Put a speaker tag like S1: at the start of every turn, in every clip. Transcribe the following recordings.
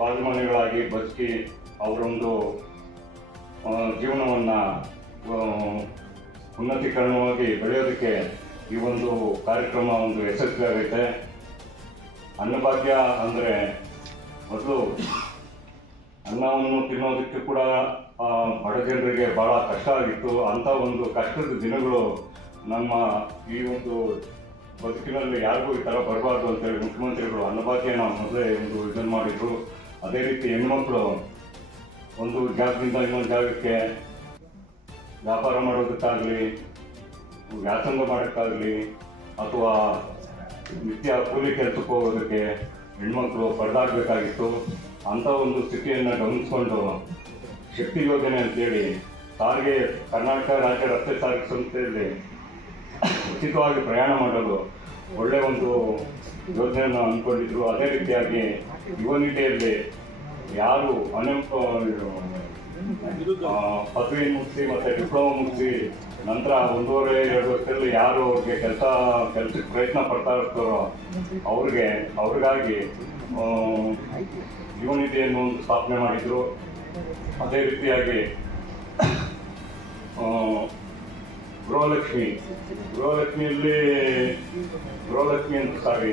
S1: ಸ್ವಾಭಿಮಾನಿಗಳಾಗಿ ಬದುಕಿ ಅವರೊಂದು ಜೀವನವನ್ನು ಉನ್ನತೀಕರಣವಾಗಿ ಬೆಳೆಯೋದಕ್ಕೆ ಈ ಒಂದು ಕಾರ್ಯಕ್ರಮ ಒಂದು ಯಶಸ್ವಿಯಾಗೈತೆ. ಅನ್ನಭಾಗ್ಯ ಅಂದರೆ ಮೊದಲು ಅನ್ನವನ್ನು ತಿನ್ನೋದಕ್ಕೆ ಕೂಡ ಬಡ ಜನರಿಗೆ ಭಾಳ ಕಷ್ಟ ಆಗಿತ್ತು. ಅಂಥ ಒಂದು ಕಷ್ಟದ ದಿನಗಳು ನಮ್ಮ ಈ ಒಂದು ಬದುಕಿನಲ್ಲಿ ಯಾರಿಗೂ ಈ ಥರ ಬರಬಾರ್ದು ಅಂತೇಳಿ ಮುಖ್ಯಮಂತ್ರಿಗಳು ಅನ್ನಭಾಗ್ಯನ ಮೊದಲೇ ಒಂದು ಇದನ್ನು ಮಾಡಿದ್ರು. ಅದೇ ರೀತಿ ಹೆಣ್ಮಕ್ಳು ಒಂದು ಜಾಗದಿಂದ ಇನ್ನೊಂದು ಜಾಗಕ್ಕೆ ವ್ಯಾಪಾರ ಮಾಡೋದಕ್ಕಾಗಲಿ, ವ್ಯಾಸಂಗ ಮಾಡೋಕ್ಕಾಗಲಿ ಅಥವಾ ನಿತ್ಯ ಕೂಲಿ ಕೆಲಸಕ್ಕೆ ಹೋಗೋದಕ್ಕೆ ಹೆಣ್ಮಕ್ಳು ಪರದಾಡಬೇಕಾಗಿತ್ತು. ಅಂಥ ಒಂದು ಸ್ಥಿತಿಯನ್ನು ಗಮನಿಸಿಕೊಂಡು ಶಕ್ತಿ ಯೋಜನೆ ಅಂತೇಳಿ ಸಾರಿಗೆ ಕರ್ನಾಟಕ ರಾಜ್ಯ ರಸ್ತೆ ಸಾರಿಗೆ ಸಂಸ್ಥೆಯಲ್ಲಿ ಉಚಿತವಾಗಿ ಪ್ರಯಾಣ ಮಾಡಲು ಒಳ್ಳೆ ಒಂದು ಯೋಜನೆಯನ್ನು ಅಂದ್ಕೊಂಡಿದ್ರು ಅದೇ ರೀತಿಯಾಗಿ ಯುವ ನಿಧಿಯಲ್ಲಿ ಯಾರು ಅನೆಂಪ ಪದವಿ ಮುಗಿಸಿ ಮತ್ತು ಡಿಪ್ಲೊಮಾ ಮುಗಿಸಿ ನಂತರ ಒಂದೂವರೆ ಎರಡು ವರ್ಷದಲ್ಲಿ ಯಾರು ಅವ್ರಿಗೆ ಕೆಲಸ ಕೆಲಸಕ್ಕೆ ಪ್ರಯತ್ನ ಪಡ್ತಾ ಇರ್ತಾರೋ ಅವ್ರಿಗೆ ಅವ್ರಿಗಾಗಿ ಆ, ಯುವ ನಿಧಿಯನ್ನು ಒಂದು ಸ್ಥಾಪನೆ ಮಾಡಿದ್ರು. ಅದೇ ರೀತಿಯಾಗಿ ಗೃಹಲಕ್ಷ್ಮಿ ಗೃಹಲಕ್ಷ್ಮಿಯಲ್ಲಿ ಗೃಹಲಕ್ಷ್ಮಿ ಅಂತ ಸಾರಿ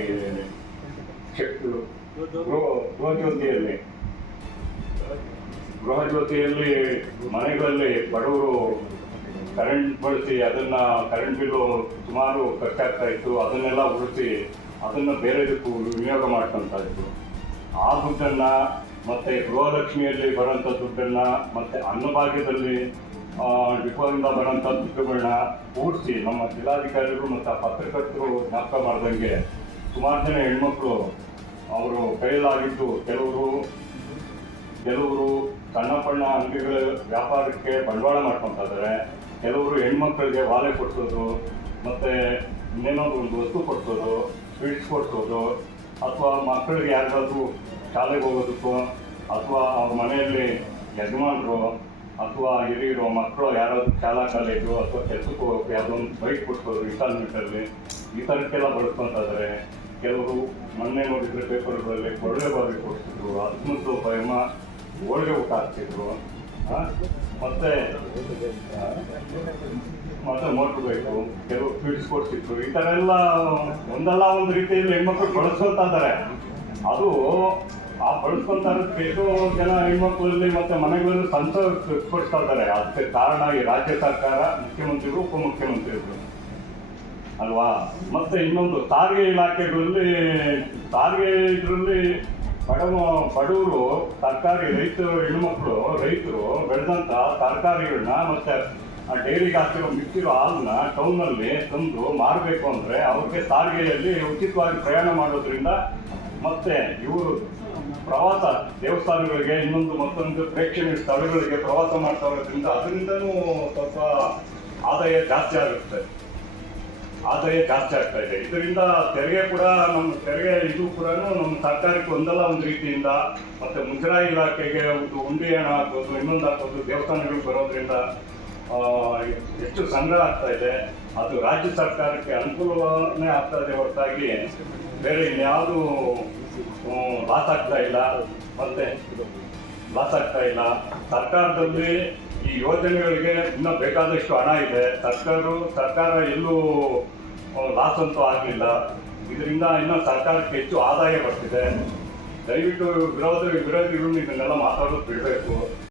S1: ಚೆಕ್ ಗೃಹ ಗೃಹಜ್ಯೋತಿಯಲ್ಲಿ ಗೃಹಜ್ಯೋತಿಯಲ್ಲಿ ಮನೆಗಳಲ್ಲಿ ಬಡವರು ಕರೆಂಟ್ ಬಳಸಿ ಅದನ್ನ ಕರೆಂಟ್ ಬಿಲ್ಲು ಸುಮಾರು ಖರ್ಚಾಗ್ತಾ ಇತ್ತು. ಅದನ್ನೆಲ್ಲ ಉಳಿಸಿ ಅದನ್ನ ಬೇರೆದಕ್ಕೂ ವಿನಿಯೋಗ ಮಾಡ್ಕೊಂತ ಇದ್ರು. ಆ ದುಡ್ಡನ್ನು ಮತ್ತೆ ಗೃಹಲಕ್ಷ್ಮಿಯಲ್ಲಿ ಬರೋಂಥ ದುಡ್ಡನ್ನು ಮತ್ತೆ ಅನ್ನಭಾಗ್ಯದಲ್ಲಿ ಡಿಪೋದಿಂದ ಬರೋಂಥ ದುಡ್ಡುಗಳನ್ನ ಕೂಡಿಸಿ ನಮ್ಮ ಜಿಲ್ಲಾಧಿಕಾರಿಗಳು ಮತ್ತು ಪತ್ರಕರ್ತರು ಜ್ಞಾಪಕ ಮಾಡ್ದಂಗೆ ಸುಮಾರು ಜನ ಹೆಣ್ಮಕ್ಳು ಅವರು ಕೈಯಲ್ಲಾಗಿದ್ದು ಕೆಲವರು ಕೆಲವರು ಸಣ್ಣ ಪಣ್ಣ ಅಂಗಡಿಗಳ ವ್ಯಾಪಾರಕ್ಕೆ ಬಂಡವಾಳ ಮಾಡ್ಕೊತಾ ಇದ್ದಾರೆ. ಕೆಲವರು ಹೆಣ್ಮಕ್ಳಿಗೆ ವಾಲೆ ಕೊಡ್ಸೋದು ಮತ್ತು ಇನ್ನೇನೋ ಒಂದು ವಸ್ತು ಕೊಡ್ಸೋದು, ಸ್ವೀಟ್ಸ್ ಕೊಡ್ಸೋದು ಅಥವಾ ಮಕ್ಕಳಿಗೆ ಯಾರಿಗಾದ್ರೂ ಶಾಲೆಗೆ ಹೋಗೋದಕ್ಕೋ ಅಥವಾ ಅವ್ರ ಮನೆಯಲ್ಲಿ ಯಜಮಾನರು ಅಥವಾ ಹಿರಿಯರು ಮಕ್ಕಳು ಯಾರೋ ಶಾಲಾ ಕಾಲೇಜು ಅಥವಾ ಕೆಲಸಕ್ಕೆ ಹೋಗೋಕ್ಕೆ ಒಂದು ಬೈಕ್ ಕೊಟ್ಕೋದು ಇನ್ಸ್ಟಾಲ್ಮೆಂಟಲ್ಲಿ ಈ ಥರಕ್ಕೆಲ್ಲ ಬಳಸ್ಕೊತಾ ಇದ್ದಾರೆ ಕೆಲವರು ಮೊನ್ನೆ ನೋಡಿದರೆ ಪೇಪರ್ಗಳಲ್ಲಿ ಕೊರಳೆ ಬಾವಿ ಕೊಡ್ತಿದ್ರು ಅದಕ್ಕೂ ಅಮ್ಮ ಹೋಳಿಗೆ ಊಟ ಹಾಕ್ತಿದ್ರು? ಮತ್ತೆ ಮತ್ತೆ ಮೋಟ್ರ್ ಬೇಕು ಕೆಲವು ಸ್ವೀಟ್ಸ್ ಕೊಡ್ತಿದ್ರು ಈ ಥರ ಎಲ್ಲ ಒಂದಲ್ಲ ಒಂದು ರೀತಿಯಲ್ಲಿ ಹೆಣ್ಮಕ್ಳು ಬಳಸ್ಕೊತಾ ಅದು ಆ ಬಳಸ್ಕೊಂತಾರೆ ಬೇಕೋ ಜನ ಹೆಣ್ಮಕ್ಳಲ್ಲಿ ಮತ್ತೆ ಮನೆಗಳಲ್ಲಿ ಸಂತೋಷ ವ್ಯಕ್ತಪಡಿಸ್ತಾ ಇದ್ದಾರೆ. ಅದಕ್ಕೆ ಕಾರಣ ಈ ರಾಜ್ಯ ಸರ್ಕಾರ, ಮುಖ್ಯಮಂತ್ರಿಗಳು, ಉಪಮುಖ್ಯಮಂತ್ರಿಗಳು. ಅಲ್ವಾ? ಮತ್ತೆ ಇನ್ನೊಂದು ಸಾರಿಗೆ ಇಲಾಖೆಗಳಲ್ಲಿ, ಸಾರಿಗೆ ಇದರಲ್ಲಿ ಬಡವ, ಬಡವರು ತರಕಾರಿ ರೈತರು, ಹೆಣ್ಮಕ್ಳು, ರೈತರು ಬೆಳೆದಂತ ತರಕಾರಿಗಳನ್ನ ಮತ್ತೆ ಆ ಡೈರಿಗೆ ಹಾಕಿರೋ ಮಿಕ್ಕಿರೋ ಹಾಲನ್ನ ಟೌನಲ್ಲಿ ತಂದು ಮಾರಬೇಕು ಅಂದ್ರೆ ಅವ್ರಿಗೆ ಸಾರಿಗೆಯಲ್ಲಿ ಉಚಿತವಾಗಿ ಪ್ರಯಾಣ ಮಾಡೋದ್ರಿಂದ ಮತ್ತೆ ಇವರು ಪ್ರವಾಸ ದೇವಸ್ಥಾನಗಳಿಗೆ, ಇನ್ನೊಂದು ಮತ್ತೊಂದು ಪ್ರೇಕ್ಷಣೀಯ ಸ್ಥಳಗಳಿಗೆ ಪ್ರವಾಸ ಮಾಡ್ತಾ ಇರೋದ್ರಿಂದ ಅದರಿಂದನೂ ಸ್ವಲ್ಪ ಆದಾಯ ಜಾಸ್ತಿ ಆಗುತ್ತೆ. ಆದಾಯ ಜಾಸ್ತಿ ಆಗ್ತಾ ಇದೆ. ಇದರಿಂದ ತೆರಿಗೆ ಕೂಡ ನಮ್ಮ ತೆರಿಗೆ ಇದು ಕೂಡ ನಮ್ಮ ಸರ್ಕಾರಕ್ಕೆ ಒಂದಲ್ಲ ಒಂದು ರೀತಿಯಿಂದ, ಮತ್ತೆ ಮುಜರಾಯಿ ಇಲಾಖೆಗೆ ಒಂದು ಉಂಡಿ ಹಣ ಹಾಕೋದು ಇನ್ನೊಂದು ಹಾಕೋದು ದೇವಸ್ಥಾನಗಳಿಗೆ ಬರೋದ್ರಿಂದ ಹೆಚ್ಚು ಸಂಗ್ರಹ ಆಗ್ತಾ ಇದೆ. ಅದು ರಾಜ್ಯ ಸರ್ಕಾರಕ್ಕೆ ಅನುಕೂಲವೇ ಆಗ್ತಾ ಇದೆ ಹೊರತಾಗಿ ಬೇರೆ ಇನ್ಯಾವುದು ಲಾಸ್ ಇಲ್ಲ. ಮತ್ತೆ ಲಾಸ್ ಇಲ್ಲ. ಸರ್ಕಾರದಲ್ಲಿ ಈ ಯೋಜನೆಗಳಿಗೆ ಇನ್ನೂ ಬೇಕಾದಷ್ಟು ಹಣ ಇದೆ. ಸರ್ಕಾರ ಸರ್ಕಾರ ಎಲ್ಲೂ ಲಾಸ್ ಅಂತೂ ಆಗಲಿಲ್ಲ. ಇದರಿಂದ ಇನ್ನೂ ಸರ್ಕಾರಕ್ಕೆ ಹೆಚ್ಚು ಆದಾಯ ಬರ್ತಿದೆ. ದಯವಿಟ್ಟು ವಿರೋಧ, ವಿರೋಧಿಗಳು ಇದನ್ನೆಲ್ಲ ಮಾತಾಡೋದು ಬಿಡಬೇಕು.